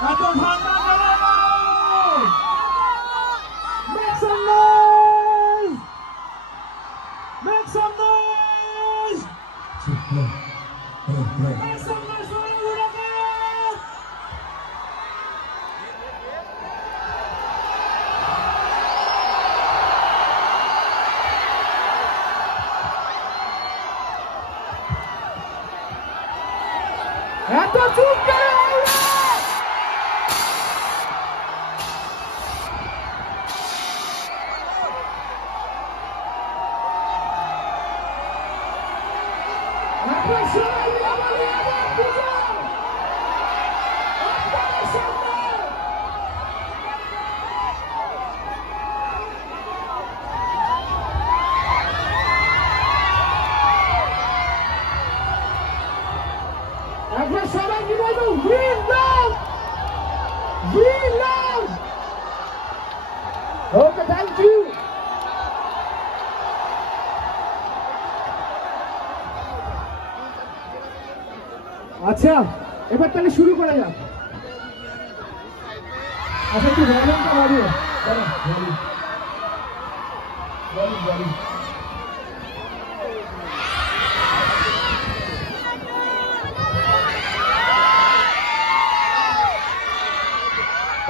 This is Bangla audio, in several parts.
এত ঠান্ডা Make some noise! Make some noise! Make some noise for Raghunath! এত চুপ করে Okay, thank you. আচ্ছা এবার তাহলে শুরু করা যাক আচ্ছা একটু ভলিউমটা বাড়িয়ে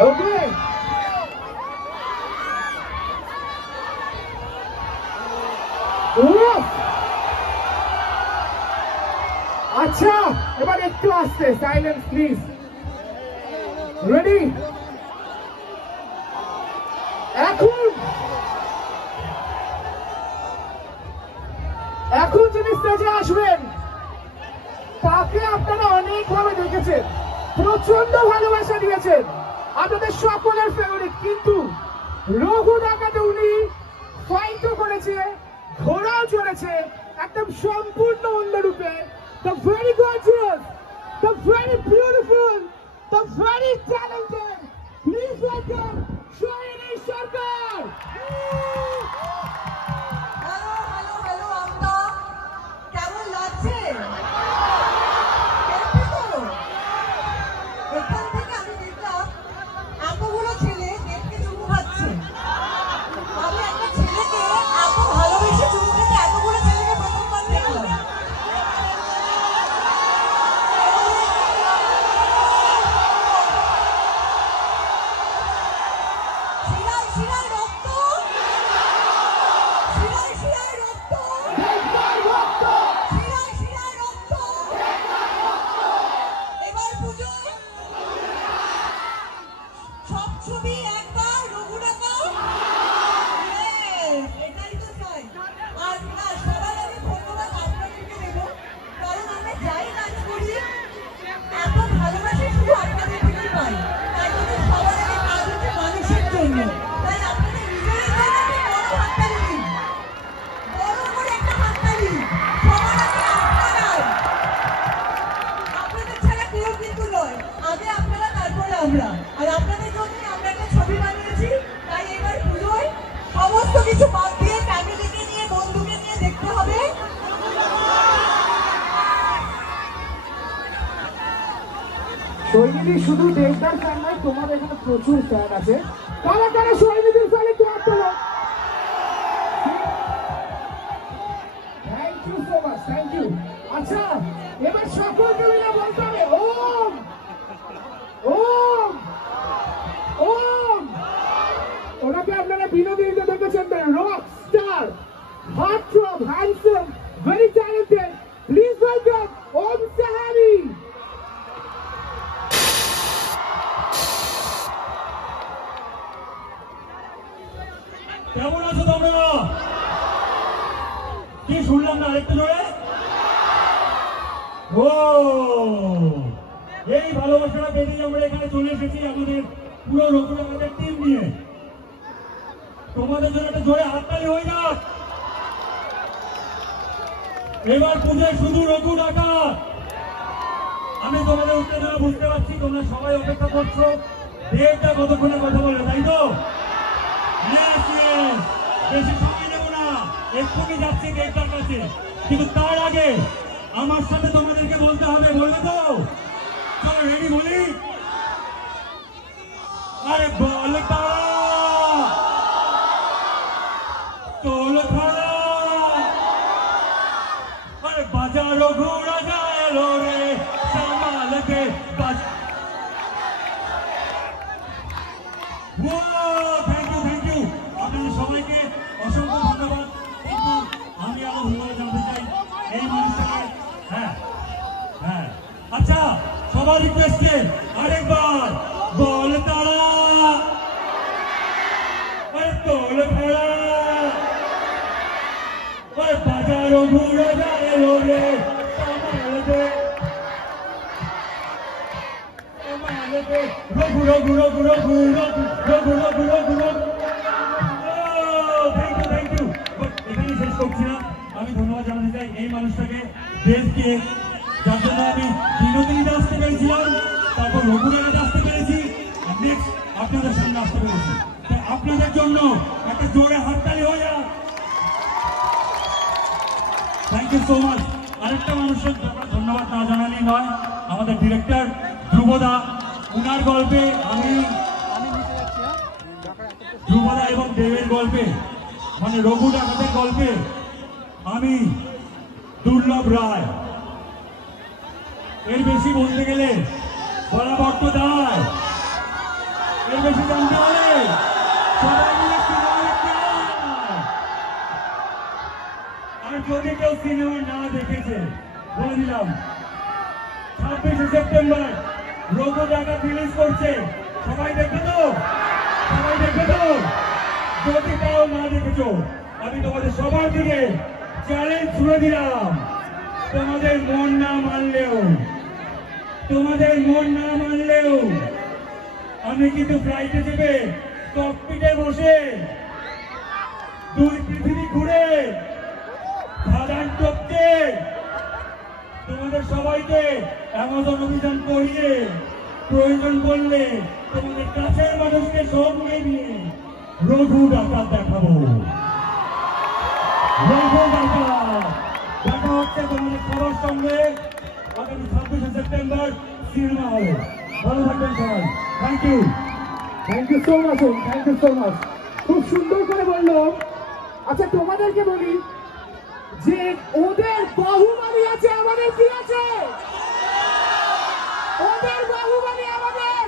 ওকে আচ্ছা এবার একটু আস্তে সাইলেন্স প্লিজ রেডি এখন যিনি স্টেজে আসবেন তাকে আপনারা অনেকভাবে দেখেছেন প্রচন্ড ভালোবাসা দিয়েছেন আপনাদের সকলের ফেভারিট কিন্তু রঘু ডাকাতে উনি ফাইটও করেছে ঘোড়াও চড়েছে একদম সম্পূর্ণ অন্য রূপে the very gorgeous, the very beautiful, the very talented. Please welcome Shohini Sarkar. Hello, Amta. কেমন লাগছে? এখান থেকে আমি দেখলাম এতগুলো ছেলে দেখতে চুমু খাচ্ছে। আমি একটা ছেলেকে এত ভালোবেসে চুমু খেতে এতগুলো ছেলেকে প্রথমবার দেখলাম। আর আপনাদের জন্য আমরা একটা ছবি বানিয়েছি তাই এবার পুজোয় সমস্ত কিছু বাদ দিয়ে ফ্যামিলিকে নিয়ে বন্ধুকে নিয়ে দেখতে হবে শৈলীদি শুধু দেবদার ফ্যান নয় তোমার এখানে প্রচুর ফ্যান আছে কারা কারা শৈলীদির ফ্যানে তো হাত তোলো thank you so much thank you আচ্ছা এবার সকলকে মিলে বলতে হবে ওম ওম ওম ওনাকে আপনারা বিনোদিনীতে দেখেছেন rock star heartthrob handsome very talented please welcome Om Sahari কেমন আছো তোমরা কি শুনলাম না আরেকটু জোরে ও এই ভালোবাসাটা পেতে আমরা এখানে চলে এসেছি আমাদের পুরো রঘুনাথের টিম নিয়ে তোমাদের জন্য একটা জোরে হাততালি হয়ে যাক এবার পুজোয় শুধু রঘু ডাকাত আমি তোমাদের উত্তেজনা বুঝতে পারছি তোমরা সবাই অপেক্ষা করছো দেবটা কতক্ষণে কথা বলে তাই তো বেশি সময় নেব না এক্ষুনি যাচ্ছে দেবটার কাছে কিন্তু তার আগে আমার সাথে তোমাদেরকে বলতে হবে বলবে তো চলো রেডি বলি रघु राजा एलो रे संभाल के थैंक यू আপনাদের সবাইকে অসংখ্য ধন্যবাদ। কিন্তু আমি আরো ধন্যবাদ জানাতে চাই এই মানুষটাকে। হ্যাঁ আচ্ছা, সবার রিকোয়েস্টে আরেকবার বল তারা তোল খেলা বাজারো ঘুরে যায় রে রঘু রঘু রঘু রঘু রঘু রঘু রঘু রঘু রঘু। Thank you. এখানে শেষ করছি না, আমি ধন্যবাদ জানাতে চাই এই মানুষটাকে, দেশকে, যার জন্য আমি বিনোদিনীতে আসতে পেরেছিলাম, তারপর রঘুরাতে আসতে পেরেছি, নেক্সট আপনাদের সামনে আসতে পেরেছি। আপনাদের জন্য একটা জোরে হাততালি হয়ে যাক। Thank you so much. আরেকটা মানুষের ধন্যবাদ না জানালেই নয়, আমাদের ডিরেক্টর ধ্রুবদা, উনার গল্পে আমি ধ্রুবদা এবং দেবের গল্পে, মানে রঘু ডাকাতের গল্পে আমি দুর্লভ রায়। এর বেশি বলতে গেলে বলা বড্ড দায়, এর বেশি জানতে হলে সবাই মিলে সিনেমা দেখতে হয়। আর যদি কেউ সিনেমা না দেখেছে, বলে দিলাম 26শে সেপ্টেম্বর রঘু ডাকাত রিলিজ করছে, সবাই দেখবে তো? যদি তাও না দেখেছো, আমি তোমাদের সবার দিকে চ্যালেঞ্জ ছুড়ে দিলাম, তোমাদের মন না মানলেও আমি কিন্তু ফ্লাইটে চেপে ককপিটে বসে 2 পৃথিবী ঘুরে খাদান টপকে তোমাদের সবাইকে অ্যামাজন অভিযান করিয়ে প্রয়োজন করলে তোমাদের কাছের মানুষকে সঙ্গে নিয়ে রঘু ডাকাত দেখাবো। দেখা হচ্ছে তোমাদের সবার সঙ্গে আগামী 26শে সেপ্টেম্বর সিনেমা হলে। ভালো থাকবেন সবাই। Thank you so much. খুব সুন্দর করে বললো। আচ্ছা, তোমাদেরকে বলি যে ওদের বাহুবলী আছে, আমাদের কি আছে? ওদের বাহুবলী আমাদের।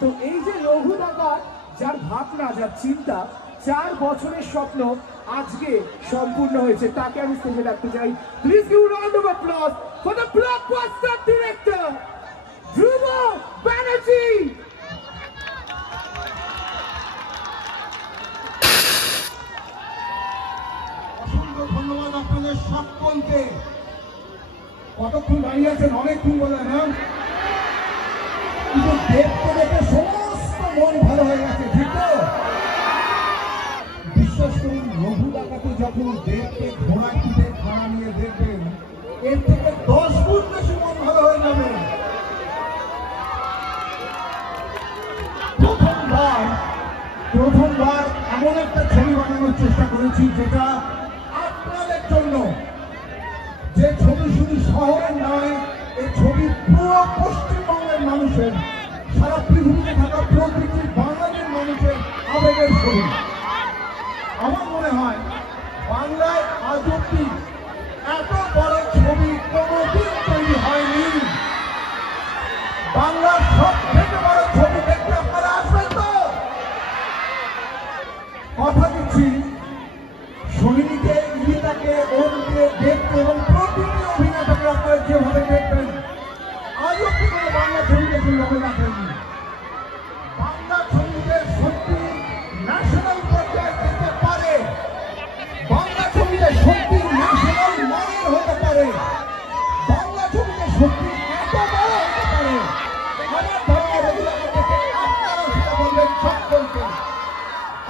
তো এই যে রঘু ডাকাত, যার ভাবনা, যার চিন্তা, 4 বছরের স্বপ্ন আজকে সম্পূর্ণ হয়েছে, তাকে আমি স্টেজে রাখতে চাই। Please give round of applause for the blockbuster director Dhruba Banerjee. অসংখ্য ধন্যবাদ আপনাদের সকলকে। কতক্ষণ দাঁড়িয়ে আছেন? অনেকক্ষণ বলে না, কিন্তু দেখতে দেখে সমস্ত মন ভালো হয়ে গেছে, ঠিক তো? বিশ্বাস করুন, রঘু ডাকাতে যখন দেখতে ঘোড়ার পিঠে খাড়া নিয়ে দেখবেন, এর থেকে 10 গুণ বেশি মন ভালো হয়ে যাবে। প্রথমবার এমন একটা ছবি বানানোর চেষ্টা করেছি যেটা আপনাদের জন্য, যে ছবি শুধু শহরের নয়, এই ছবি পুরো পশ্চিমবঙ্গের মানুষের, সারা পৃথিবীতে থাকা প্রকৃতির বাঙালির মানুষের আবেগের ছবি। আমার মনে হয় বাংলায় আজ অব্দি এত বড় ছবি কোনোদিন তৈরি হয়নি। বাংলার সব থেকে বড় ছবি দেখতে আপনারা আসবেন তো? কথা দিচ্ছি, শনিকে, ইলিতাকে, ওরকে দেখতে এবং প্রতিটি অভিনেতাকে আপনারা যেভাবে দেখবেন, আজ অব্দি কোনো বাংলা ছবি দেখে লোকে দেখেননি। বাংলা ছবিতে সত্যি ন্যাশনাল পর্যায়ে যেতে পারে, বাংলা ছবিতে সত্যি ন্যাশনাল মানের হতে পারে, বাংলা ছবিতে সত্যি এত বড় হতে পারে। আমার ধারণা রঘুরাম দেখে আপনারা সেটা বলবেন সকলকে।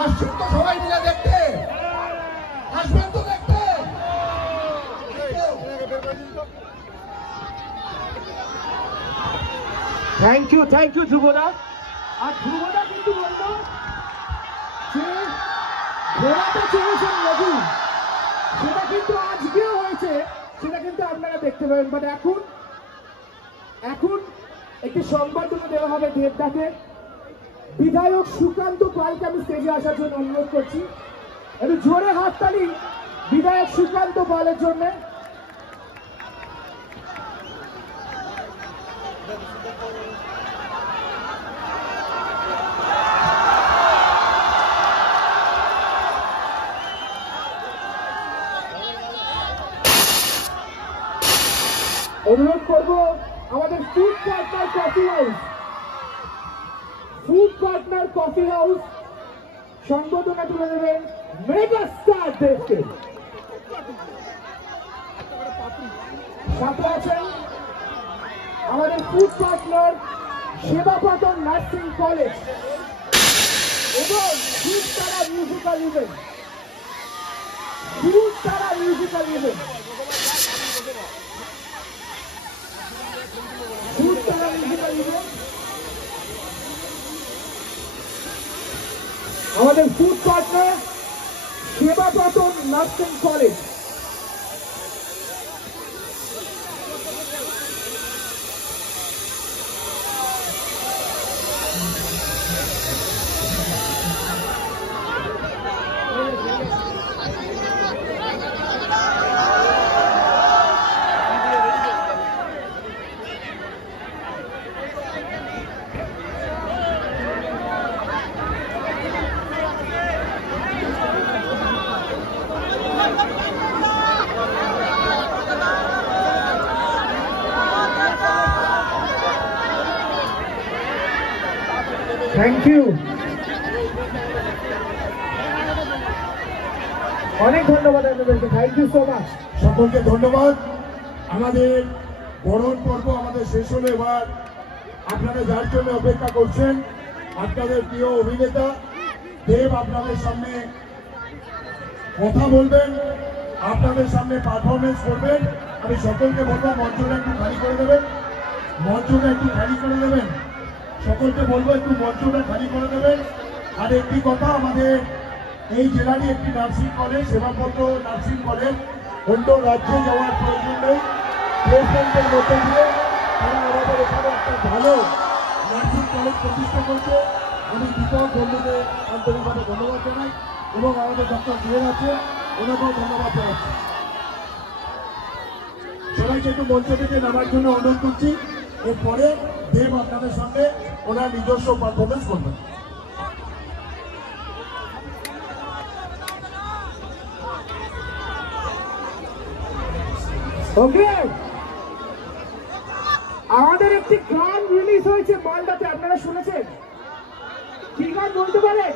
আসুন তো সবাই মিলে দেখতে, আসবেন তো দেখতে। Thank you ধ্রুবদা। আর ধ্রুবদা কিন্তু বললো যে ঘোড়াতে চেয়েছেন রঘু, সেটা কিন্তু আজকেও হয়েছে, সেটা কিন্তু আপনারা দেখতে পাবেন। বাট এখন একটি সংবর্ধনা দেওয়া হবে দেবদাকে। বিধায়ক সুকান্ত পালকে আমি স্টেজে আসার জন্য অনুরোধ করছি। একটু জোরে হাততালি বিধায়ক সুকান্ত পালের জন্য। অনুরোধ করবো আমাদের ফুড পার্টনার কফি হাউস সংবর্ধনা তুলে দেবেন মেগা স্টার দেশকে। সাথে আছেন আমাদের food partner Sebapatan nursing college এবং তারা মিউজিক্যাল ইভেন্ট আমাদের food partner Sebapatan nursing college. Thank you, অনেক ধন্যবাদ আপনাদেরকে, থ্যাংক ইউ সো মাচ। সকলকে ধন্যবাদ। আমাদের বরণ পর্ব আমাদের শেষ হলো। এবার আপনারা যার জন্য অপেক্ষা করছেন, আপনাদের প্রিয় অভিনেতা দেব আপনাদের সামনে কথা বলবেন, আপনাদের সামনে পারফরমেন্স করবেন। আমি সকলকে বলবো মঞ্চটা একটু খালি করে দেবেন, সকলকে বলবো একটু মঞ্চটা খালি করে দেবেন। আর একটি কথা, আমাদের এই জেলারই একটি নার্সিং কলেজ, সেবাপত্র নার্সিং কলেজ, অন্য রাজ্যে যাওয়ার প্রয়োজন নেই। প্লেসমেন্টের মধ্যে দিয়ে তারা আমাদের এখানে একটা ভালো নার্সিং কলেজ প্রতিষ্ঠা করছে। আমি দীপক বন্ধুকে আন্তরিকভাবে ধন্যবাদ জানাই এবং আমাদের ডক্টর জুয়েল আছে, ওনাকেও ধন্যবাদ জানাচ্ছি। সবাইকে একটু মঞ্চ থেকে নামার জন্য অনুরোধ করছি। এরপরে দেব আপনাদের সঙ্গে ওনার নিজস্ব পারফরমেন্স করবেন। ওকে, আমাদের একটি গান রিলিজ হয়েছে মালদাতে, আপনারা শুনেছেন? কি গান বলতে পারেন?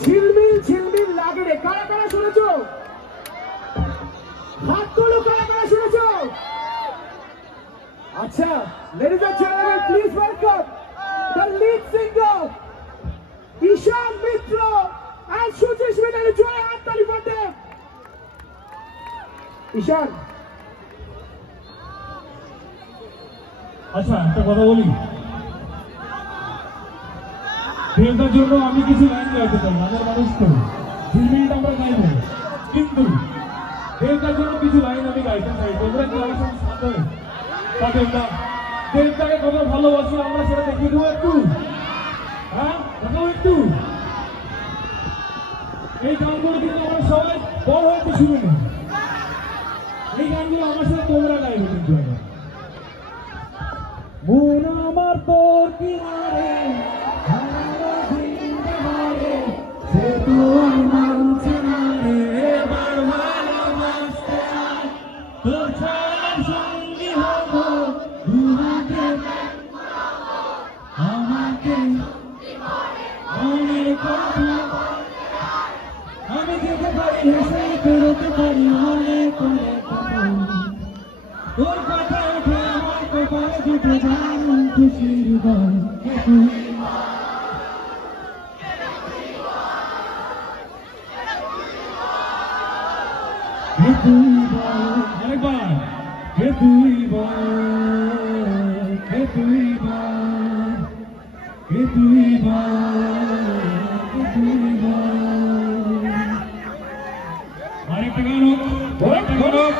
ঝিলমিল ঝিলমিল লাগে রে। কারা কারা শুনেছো? হাত তোলো, কারা কারা শুনেছো? আচ্ছা, ladies and gentlemen, please welcome the lead singer Ishan Mitra and Sujish Vinay. Joy Hattali for them. Ishan. আচ্ছা, একটা কথা বলি, দেবদার জন্য আমি কিছু লাইন গাইতে চাই। আমাদের মানুষ তো ঝিলমিলটা আমরা গাইবো, কিন্তু দেবদার জন্য কিছু লাইন আমি গাইতে চাই। তোমরা কি আমার সঙ্গে সাথে পাবেন না? দেবদাকে কত ভালোবাসি আমরা, সেটা দেখিয়ে দেবো একটু। হ্যাঁ, দেখাও একটু। এই গানগুলো কিন্তু আমরা সবাই বড় হয়তো শুনি, এই গানগুলো আমার সাথে তোমরা গাইবে কিন্তু। মন আমার তোর কিনারে তোর ছাড়ার সঙ্গী হব, আমাকে অনেক কথা আমি যেতে পারি, হেসে করতে পারি অনেক কথা। তোর কথা ওঠে আমার কপালে দুটো জান খুশির গান। আরেকবার, হে তুই বল, হে তুই বল, হে তুই বল, হে তুই বল। আরেকটা গান হোক, আরেকটা গান হোক,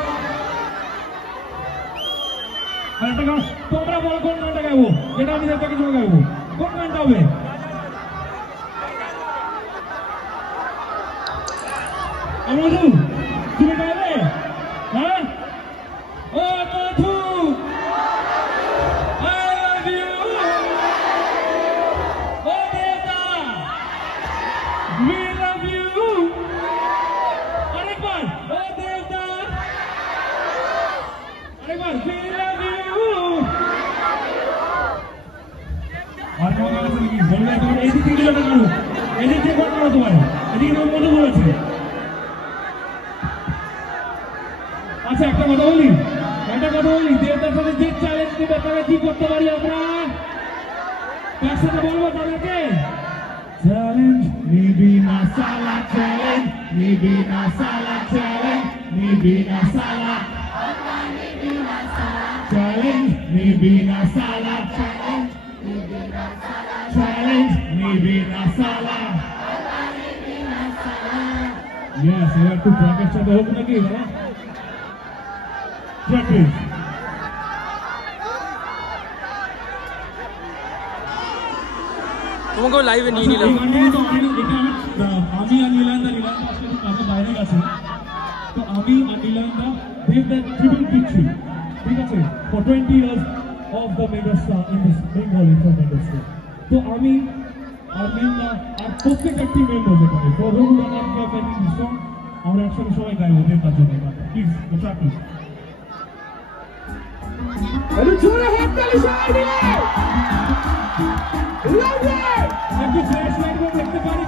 আরেকটা গান। তোমরা বলো কোন গানটা গাইবো, যেটা আমি দেবতাকে জন্য গাইবো। কোন গানটা হবে? মধু, তুমি গাইবে? হ্যাঁ, ও মধু, love you. আর কেমন আছে নাকি বলবে তোমার এদিক থেকে যাবে কেন এদিক থেকে কথা বলো তোমার এদিকে তোমার মনে বলেছে আচ্ছা একটা কথা বলি দেবদার সাথে যে চ্যালেঞ্জ দিবে তাহলে কি করতে পারি আমরা কার সাথে বলবো তাদেরকে চ্যালেঞ্জ নিবি না সালা চ্যালেঞ্জ নিবি না সালা চ্যালেঞ্জ নিবি না সালা চ্যালেঞ্জ নিবি না সালা চ্যালেঞ্জ নিবি না সালা Yes, you have to practice the hook again, huh? Practice. তোমাকে লাইভে নিয়ে নিলাম আমি আর নীলান্দা আজকে কাছে বাইরে গেছে তো আমি আর নীলান্দা did that triple picture ঠিক আছে for 20 years of the megastar in this Bengali film industry তো আমি আর নীলান্দা আর প্রত্যেকটা টিম মেম্বার এখানে for Raghunath and we are making this song আমরা একসাথে সবাই গাইবো দেবদার জন্য প্লিজ practice একটু জোরে হাততালি সবাই মিলে। Love it! একটু ফ্ল্যাশ লাইট দেখতে পারি